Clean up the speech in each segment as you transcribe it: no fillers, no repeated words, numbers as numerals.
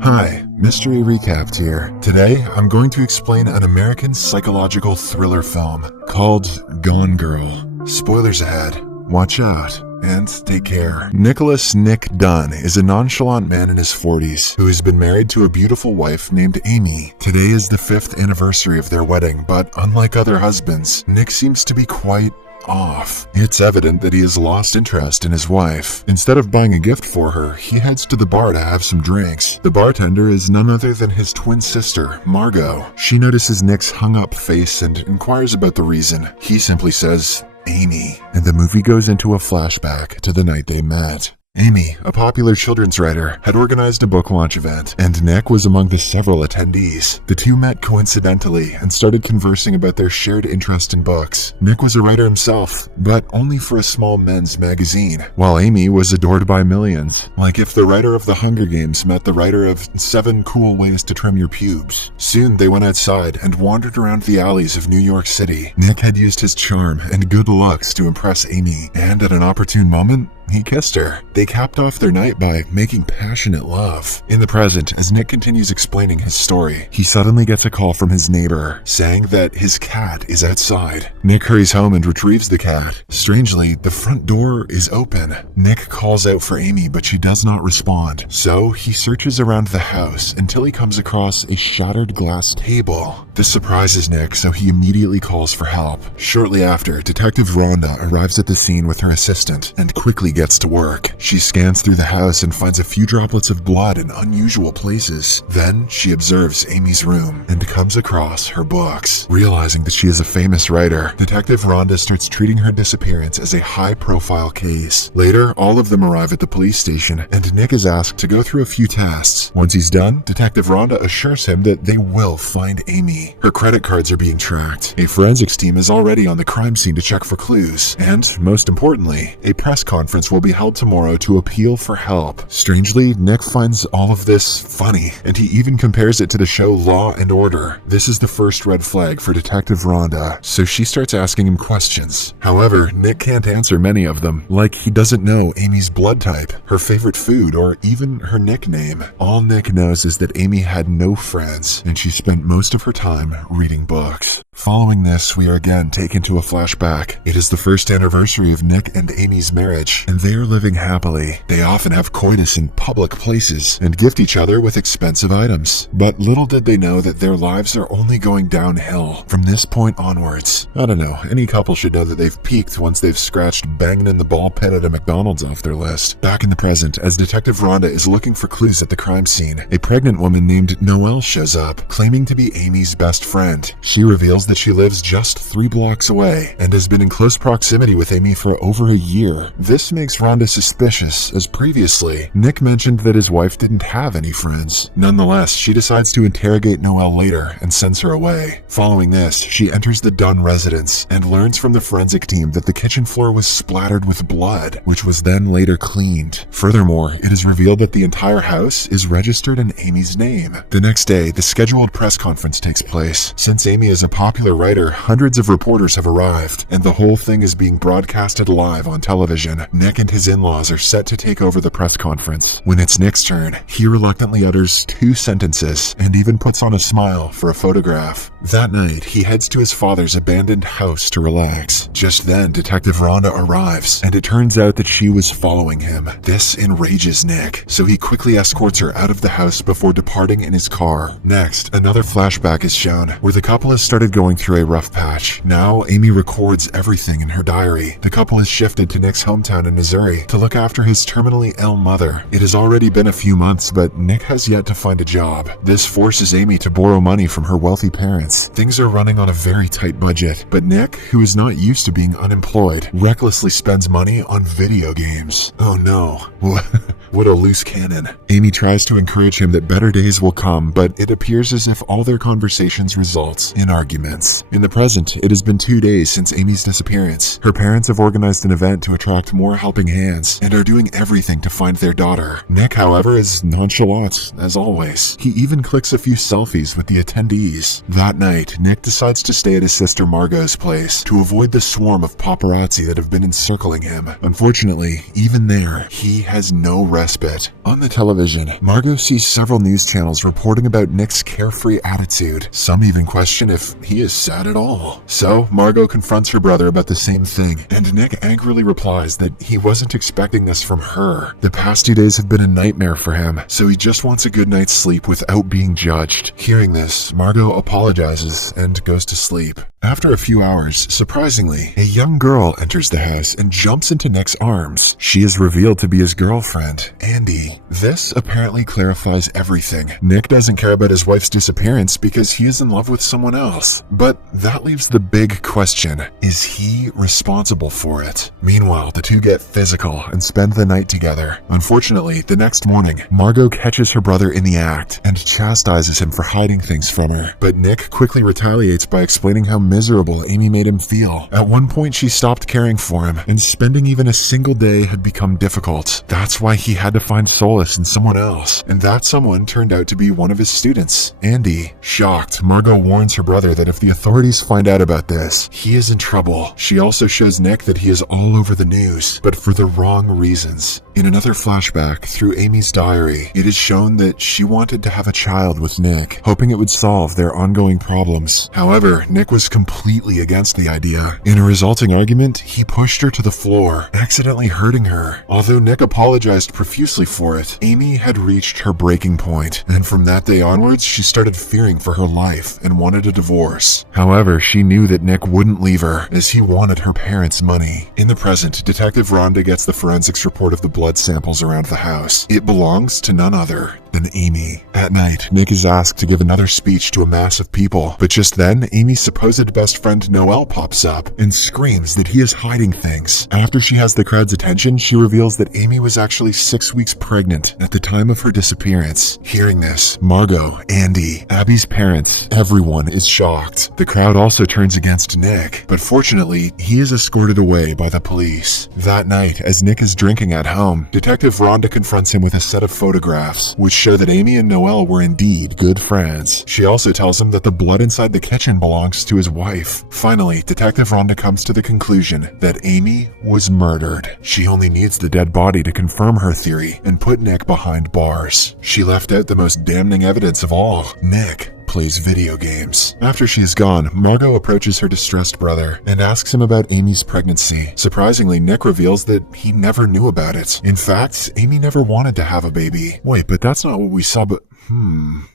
Hi, Mystery Recapped here. Today, I'm going to explain an American psychological thriller film called Gone Girl. Spoilers ahead. Watch out. And take care. Nicholas Nick Dunne is a nonchalant man in his 40s who has been married to a beautiful wife named Amy. Today is the 5th anniversary of their wedding, but unlike other husbands, Nick seems to be quite off. It's evident that he has lost interest in his wife. Instead of buying a gift for her, he heads to the bar to have some drinks. The bartender is none other than his twin sister, Margot. She notices Nick's hung-up face and inquires about the reason. He simply says, Amy, and the movie goes into a flashback to the night they met. Amy, a popular children's writer, had organized a book launch event, and Nick was among the several attendees. The two met coincidentally and started conversing about their shared interest in books. Nick was a writer himself, but only for a small men's magazine, while Amy was adored by millions. Like if the writer of The Hunger Games met the writer of 7 Cool Ways to Trim Your Pubes. Soon they went outside and wandered around the alleys of New York City. Nick had used his charm and good looks to impress Amy, and at an opportune moment, he kissed her. They capped off their night by making passionate love. In the present, as Nick continues explaining his story, he suddenly gets a call from his neighbor, saying that his cat is outside. Nick hurries home and retrieves the cat. Strangely, the front door is open. Nick calls out for Amy, but she does not respond. So he searches around the house until he comes across a shattered glass table. This surprises Nick, so he immediately calls for help. Shortly after, Detective Rhonda arrives at the scene with her assistant and quickly gets to work. She scans through the house and finds a few droplets of blood in unusual places. Then she observes Amy's room and comes across her books. Realizing that she is a famous writer, Detective Rhonda starts treating her disappearance as a high-profile case. Later, all of them arrive at the police station, and Nick is asked to go through a few tests. Once he's done, Detective Rhonda assures him that they will find Amy. Her credit cards are being tracked. A forensics team is already on the crime scene to check for clues. And, most importantly, a press conference will be held tomorrow to appeal for help. Strangely, Nick finds all of this funny, and he even compares it to the show Law and Order. This is the first red flag for Detective Rhonda, so she starts asking him questions. However, Nick can't answer many of them, like he doesn't know Amy's blood type, her favorite food, or even her nickname. All Nick knows is that Amy had no friends, and she spent most of her time reading books. Following this, we are again taken to a flashback. It is the 1st anniversary of Nick and Amy's marriage, and they are living happily. They often have coitus in public places and gift each other with expensive items. But little did they know that their lives are only going downhill from this point onwards. I don't know, any couple should know that they've peaked once they've scratched banging in the ball pit at a McDonald's off their list. Back in the present, as Detective Rhonda is looking for clues at the crime scene, a pregnant woman named Noelle shows up, claiming to be Amy's best friend. She reveals that she lives just 3 blocks away and has been in close proximity with Amy for over a year. This makes Rhonda suspicious, as previously, Nick mentioned that his wife didn't have any friends. Nonetheless, she decides to interrogate Noelle later and sends her away. Following this, she enters the Dunne residence and learns from the forensic team that the kitchen floor was splattered with blood, which was then later cleaned. Furthermore, it is revealed that the entire house is registered in Amy's name. The next day, the scheduled press conference takes place. Since Amy is a popular writer, hundreds of reporters have arrived, and the whole thing is being broadcasted live on television. Nick and his in-laws are set to take over the press conference. When it's Nick's turn, he reluctantly utters 2 sentences and even puts on a smile for a photograph. That night, he heads to his father's abandoned house to relax. Just then, Detective Rhonda arrives, and it turns out that she was following him. This enrages Nick, so he quickly escorts her out of the house before departing in his car. Next, another flashback is shown, where the couple has started going through a rough patch. Now, Amy records everything in her diary. The couple has shifted to Nick's hometown in Missouri to look after his terminally ill mother. It has already been a few months, but Nick has yet to find a job. This forces Amy to borrow money from her wealthy parents. Things are running on a very tight budget, but Nick, who is not used to being unemployed, recklessly spends money on video games. Oh no. What a loose cannon. Amy tries to encourage him that better days will come, but it appears as if all their conversations result in arguments. In the present, it has been 2 days since Amy's disappearance. Her parents have organized an event to attract more helping hands and are doing everything to find their daughter. Nick, however, is nonchalant, as always. He even clicks a few selfies with the attendees. That night, Nick decides to stay at his sister Margot's place to avoid the swarm of paparazzi that have been encircling him. Unfortunately, even there, he has no rest respite. On the television, Margot sees several news channels reporting about Nick's carefree attitude. Some even question if he is sad at all. So, Margot confronts her brother about the same thing, and Nick angrily replies that he wasn't expecting this from her. The past 2 days have been a nightmare for him, so he just wants a good night's sleep without being judged. Hearing this, Margot apologizes and goes to sleep. After a few hours, surprisingly, a young girl enters the house and jumps into Nick's arms. She is revealed to be his girlfriend, Andy. This apparently clarifies everything. Nick doesn't care about his wife's disappearance because he is in love with someone else. But that leaves the big question: is he responsible for it? Meanwhile, the two get physical and spend the night together. Unfortunately, the next morning, Margot catches her brother in the act and chastises him for hiding things from her. But Nick quickly retaliates by explaining how miserable Amy made him feel. At one point, she stopped caring for him, and spending even a single day had become difficult. That's why he had to find solace in someone else, and that someone turned out to be one of his students, Andy. Shocked, Margot warns her brother that if the authorities find out about this, he is in trouble. She also shows Nick that he is all over the news, but for the wrong reasons. In another flashback, through Amy's diary, it is shown that she wanted to have a child with Nick, hoping it would solve their ongoing problems. However, Nick was completely against the idea. In a resulting argument, he pushed her to the floor, accidentally hurting her. Although Nick apologized profusely for it, Amy had reached her breaking point, and from that day onwards, she started fearing for her life and wanted a divorce. However, she knew that Nick wouldn't leave her, as he wanted her parents' money. In the present, Detective Rhonda gets the forensics report of the blood samples around the house. It belongs to none other than Amy. At night, Nick is asked to give another speech to a mass of people, but just then, Amy's supposed best friend Noelle pops up and screams that he is hiding things. After she has the crowd's attention, she reveals that Amy was actually 6 weeks pregnant at the time of her disappearance. Hearing this, Margot, Andy, Abby's parents, everyone is shocked. The crowd also turns against Nick, but fortunately, he is escorted away by the police. That night, as Nick is drinking at home, Detective Rhonda confronts him with a set of photographs, which show that Amy and Noelle were indeed good friends. She also tells him that the blood inside the kitchen belongs to his wife. Finally, Detective Rhonda comes to the conclusion that Amy was murdered. She only needs the dead body to confirm her theory and put Nick behind bars. She left out the most damning evidence of all: Nick plays video games. After she is gone, Margot approaches her distressed brother and asks him about Amy's pregnancy. Surprisingly, Nick reveals that he never knew about it. In fact, Amy never wanted to have a baby. Wait, but that's not what we saw, but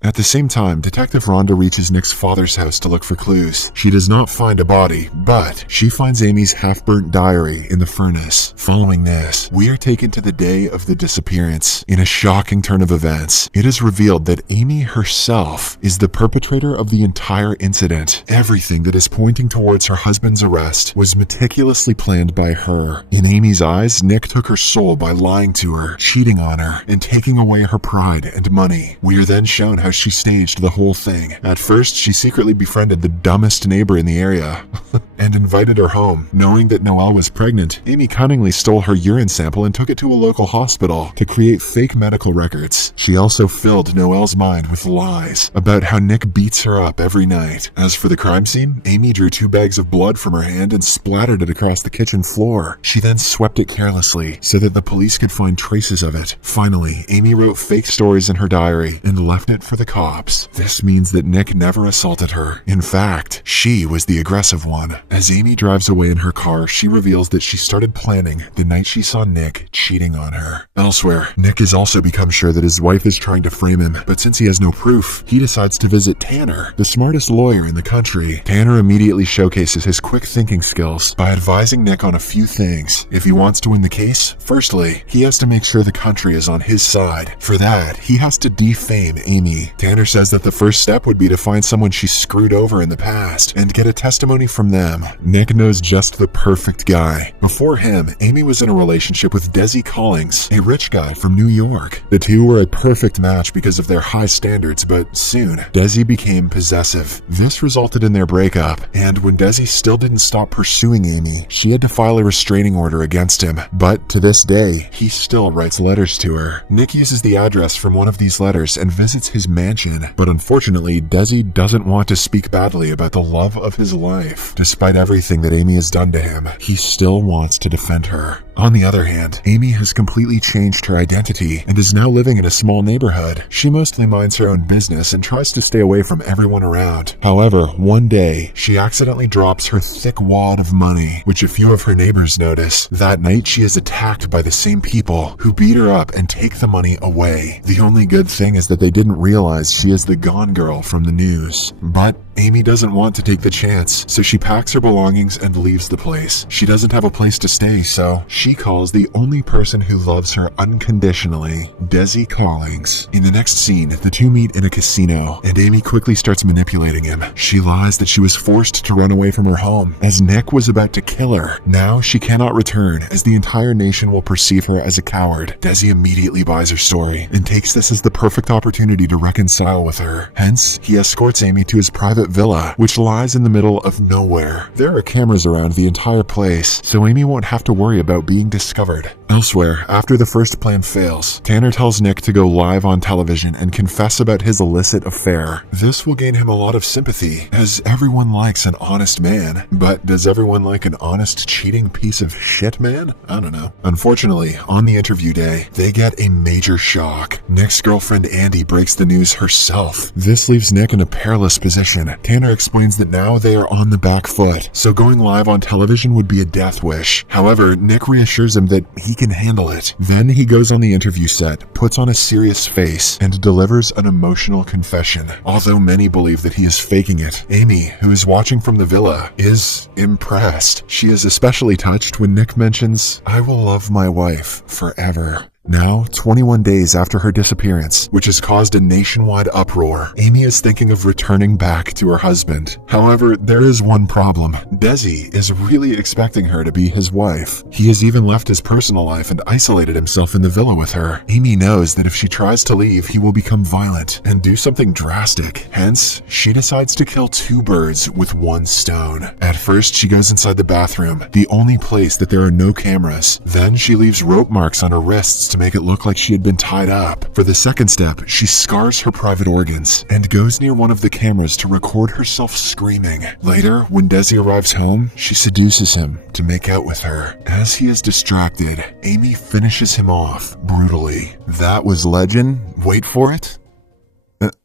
At the same time, Detective Rhonda reaches Nick's father's house to look for clues. She does not find a body, but she finds Amy's half-burnt diary in the furnace. Following this, we are taken to the day of the disappearance. In a shocking turn of events, it is revealed that Amy herself is the perpetrator of the entire incident. Everything that is pointing towards her husband's arrest was meticulously planned by her. In Amy's eyes, Nick took her soul by lying to her, cheating on her, and taking away her pride and money. We are then shown how she staged the whole thing. At first, she secretly befriended the dumbest neighbor in the area and invited her home. Knowing that Noelle was pregnant, Amy cunningly stole her urine sample and took it to a local hospital to create fake medical records. She also filled Noelle's mind with lies about how Nick beats her up every night. As for the crime scene, Amy drew 2 bags of blood from her hand and splattered it across the kitchen floor. She then swept it carelessly so that the police could find traces of it. Finally, Amy wrote fake stories in her diary and left it for the cops. This means that Nick never assaulted her. In fact, she was the aggressive one. As Amy drives away in her car, she reveals that she started planning the night she saw Nick cheating on her. Elsewhere, Nick has also become sure that his wife is trying to frame him, but since he has no proof, he decides to visit Tanner, the smartest lawyer in the country. Tanner immediately showcases his quick thinking skills by advising Nick on a few things. If he wants to win the case, firstly, he has to make sure the country is on his side. For that, he has to defame Amy. Tanner says that the first step would be to find someone she screwed over in the past and get a testimony from them. Nick knows just the perfect guy. Before him, Amy was in a relationship with Desi Collings, a rich guy from New York. The two were a perfect match because of their high standards, but soon, Desi became possessive. This resulted in their breakup, and when Desi still didn't stop pursuing Amy, she had to file a restraining order against him. But to this day, he still writes letters to her. Nick uses the address from one of these letters and visits his mansion, but unfortunately, Desi doesn't want to speak badly about the love of his life. Despite everything that Amy has done to him, he still wants to defend her. On the other hand, Amy has completely changed her identity and is now living in a small neighborhood. She mostly minds her own business and tries to stay away from everyone around. However, one day, she accidentally drops her thick wad of money, which a few of her neighbors notice. That night, she is attacked by the same people who beat her up and take the money away. The only good thing is that they didn't realize she is the Gone Girl from the news. But Amy doesn't want to take the chance, so she packs her belongings and leaves the place. She doesn't have a place to stay, so she calls the only person who loves her unconditionally, Desi Collings. In the next scene, the two meet in a casino, and Amy quickly starts manipulating him. She lies that she was forced to run away from her home, as Nick was about to kill her. Now she cannot return, as the entire nation will perceive her as a coward. Desi immediately buys her story, and takes this as the perfect opportunity to reconcile with her. Hence, he escorts Amy to his private villa, which lies in the middle of nowhere. There are cameras around the entire place, so Amy won't have to worry about being discovered. Elsewhere, after the first plan fails, Tanner tells Nick to go live on television and confess about his illicit affair. This will gain him a lot of sympathy, as everyone likes an honest man. But does everyone like an honest, cheating piece of shit man? I don't know. Unfortunately, on the interview day, they get a major shock. Nick's girlfriend Andy breaks the news herself. This leaves Nick in a perilous position. Tanner explains that now they are on the back foot, so going live on television would be a death wish. However, Nick reassures him that he can handle it. Then he goes on the interview set, puts on a serious face, and delivers an emotional confession. Although many believe that he is faking it, Amy, who is watching from the villa, is impressed. She is especially touched when Nick mentions, "I will love my wife forever." Now, 21 days after her disappearance, which has caused a nationwide uproar, Amy is thinking of returning back to her husband. However, there is one problem. Desi is really expecting her to be his wife. He has even left his personal life and isolated himself in the villa with her. Amy knows that if she tries to leave, he will become violent and do something drastic. Hence, she decides to kill two birds with one stone. At first, she goes inside the bathroom, the only place that there are no cameras. Then she leaves rope marks on her wrists to make it look like she had been tied up. For the second step, she scars her private organs and goes near one of the cameras to record herself screaming. Later, when Desi arrives home, she seduces him to make out with her. As he is distracted, Amy finishes him off brutally. That was legend. Wait for it.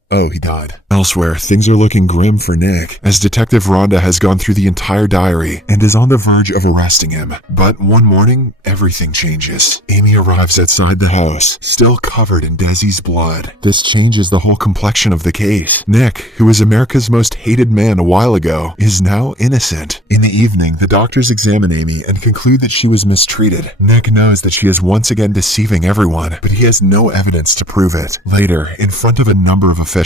Oh, he died. Elsewhere, things are looking grim for Nick, as Detective Rhonda has gone through the entire diary and is on the verge of arresting him. But one morning, everything changes. Amy arrives outside the house, still covered in Desi's blood. This changes the whole complexion of the case. Nick, who was America's most hated man a while ago, is now innocent. In the evening, the doctors examine Amy and conclude that she was mistreated. Nick knows that she is once again deceiving everyone, but he has no evidence to prove it. Later, in front of a number of officials,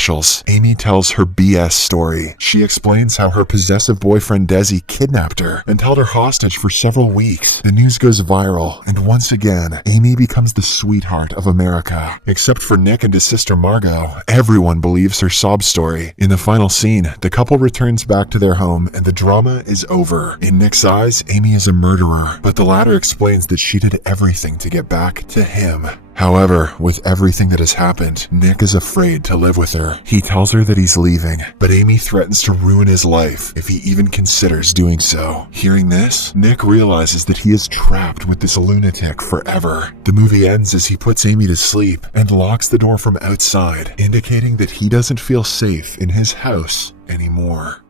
Amy tells her BS story. She explains how her possessive boyfriend Desi kidnapped her and held her hostage for several weeks. The news goes viral, and once again, Amy becomes the sweetheart of America. Except for Nick and his sister Margot, everyone believes her sob story. In the final scene, the couple returns back to their home and the drama is over. In Nick's eyes, Amy is a murderer, but the latter explains that she did everything to get back to him. However, with everything that has happened, Nick is afraid to live with her. He tells her that he's leaving, but Amy threatens to ruin his life if he even considers doing so. Hearing this, Nick realizes that he is trapped with this lunatic forever. The movie ends as he puts Amy to sleep and locks the door from outside, indicating that he doesn't feel safe in his house anymore.